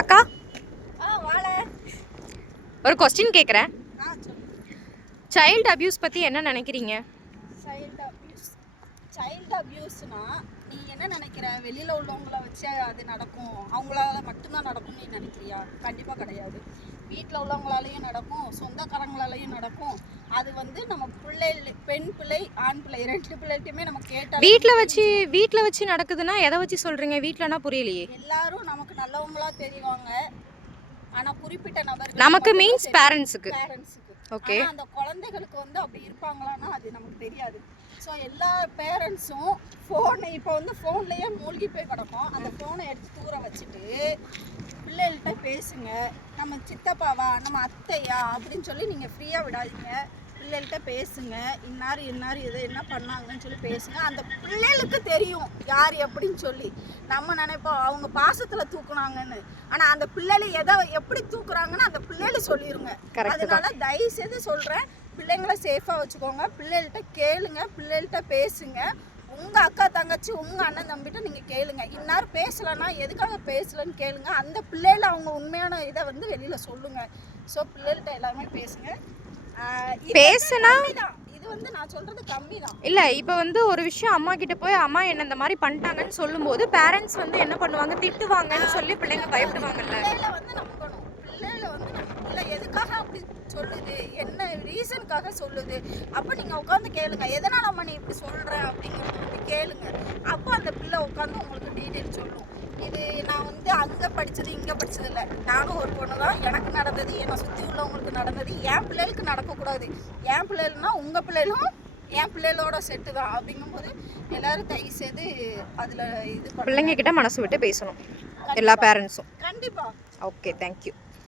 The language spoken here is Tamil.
அக்கா ஒரு கொஸ்டின் கேட்குறேன். சைல்டு அபியூஸ் பற்றி என்ன நினைக்கிறீங்க? சைல்டு அபியூஸ்னா நீ என்ன நினைக்கிற? வெளியில் உள்ளவங்கள வச்சு அது நடக்கும், அவங்களால மட்டும்தான் நடக்கும்னு நீ நினைக்கிறியா? கண்டிப்பாக கிடையாது. வீட்டில் உள்ளவங்களாலையும் நடக்கும், சொந்தக்காரங்களாலையும் நடக்கும். அது வந்து நம்ம பிள்ளை, பெண் பிள்ளை, ஆண் பிள்ளை, ரெண்டு பிள்ளைகிட்டையுமே நம்ம கேட்டால் வீட்டில் வச்சு நடக்குதுன்னா எதை வச்சு சொல்கிறீங்க? வீட்டிலனா புரியலையே. எல்லாரும் நமக்கு நல்லவங்களா தெரிவாங்க, ஆனால் குறிப்பிட்ட நபர் நமக்கு மீன்ஸ் பேரண்ட்ஸுக்கு. ஓகே, அந்த குழந்தைகளுக்கு வந்து அப்படி இருப்பாங்களான்னா அது நமக்கு தெரியாது. ஸோ எல்லா பேரண்ட்ஸும் ஃபோனை இப்போ வந்து ஃபோன்லேயே மூழ்கி போய் கிடக்கும். அந்த ஃபோனை எடுத்து தூர வச்சுட்டு பிள்ளைகள்கிட்ட பேசுங்க. நம்ம சித்தப்பாவா, நம்ம அத்தையா அப்படின்னு சொல்லி நீங்கள் ஃப்ரீயாக விடாதீங்க. பிள்ளைகள்கிட்ட பேசுங்க. இன்னார் இதை என்ன பண்ணாங்கன்னு சொல்லி பேசுங்க. அந்த பிள்ளைகளுக்கு தெரியும் யார் எப்படின்னு சொல்லி. நம்ம நினைப்போம் அவங்க பாசத்தில் தூக்குனாங்கன்னு, ஆனால் அந்த பிள்ளைகள் எதை எப்படி தூக்குறாங்கன்னு அந்த பிள்ளைகள் சொல்லிடுங்க. அதனால தயவு செய்து சொல்கிறேன், பிள்ளைங்களை சேஃபாக வச்சுக்கோங்க. பிள்ளைகள்கிட்ட கேளுங்க, பிள்ளைகள்கிட்ட பேசுங்க. உங்கள் அக்கா தங்கச்சி, உங்கள் அண்ணன் தம்பிட்ட நீங்கள் கேளுங்க. இன்னார் பேசலைன்னா எதுக்காக பேசலைன்னு கேளுங்க. அந்த பிள்ளைகளை அவங்க உண்மையான இதை வந்து வெளியில் சொல்லுங்கள். ஸோ பிள்ளைகள்கிட்ட எல்லாமே பேசுங்க. பேசுனா இது வந்து நான் சொல்கிறது கம்மி தான். இல்லை, இப்போ வந்து ஒரு விஷயம் அம்மா கிட்ட போய் அம்மா என்ன இந்த மாதிரி பண்ணிட்டாங்கன்னு சொல்லும்போது பேரண்ட்ஸ் வந்து என்ன பண்ணுவாங்க? திட்டுவாங்கன்னு சொல்லி பிள்ளைங்க பயப்படுவாங்கல்ல. பிள்ளைகளை வந்து நம்பணும். பிள்ளைகளை வந்து இல்லை எதுக்காக அப்படி சொல்லுது, என்ன ரீசனுக்காக சொல்லுது, அப்போ நீங்கள் உட்காந்து கேளுங்க. எதனால் அம்மா நீ இப்படி சொல்கிறேன் அப்படிங்கிறது வந்து கேளுங்க. அப்போ அந்த பிள்ளை உட்காந்து உங்களுக்கு டீட்டெயில் சொல்லும். இது நான் வந்து அங்கே படித்தது இங்கே படித்தது இல்லை. நானும் ஒரு பொண்ணு தான். எனக்கு நடந்தது, என்னை சுற்றி உள்ளவங்களுக்கு நடந்தது. என் பிள்ளைகளுக்கு நடக்கக்கூடாது. என் பிள்ளைகள்னா உங்கள் பிள்ளைகளும் என் பிள்ளைகளோட செட்டு தான். அப்படிங்கும்போது எல்லோரும் தயவு செய்து அதில் இது பிள்ளைங்க கிட்ட மனசு விட்டு பேசணும் எல்லா பேரண்ட்ஸும். கண்டிப்பாக. Okay, thank you.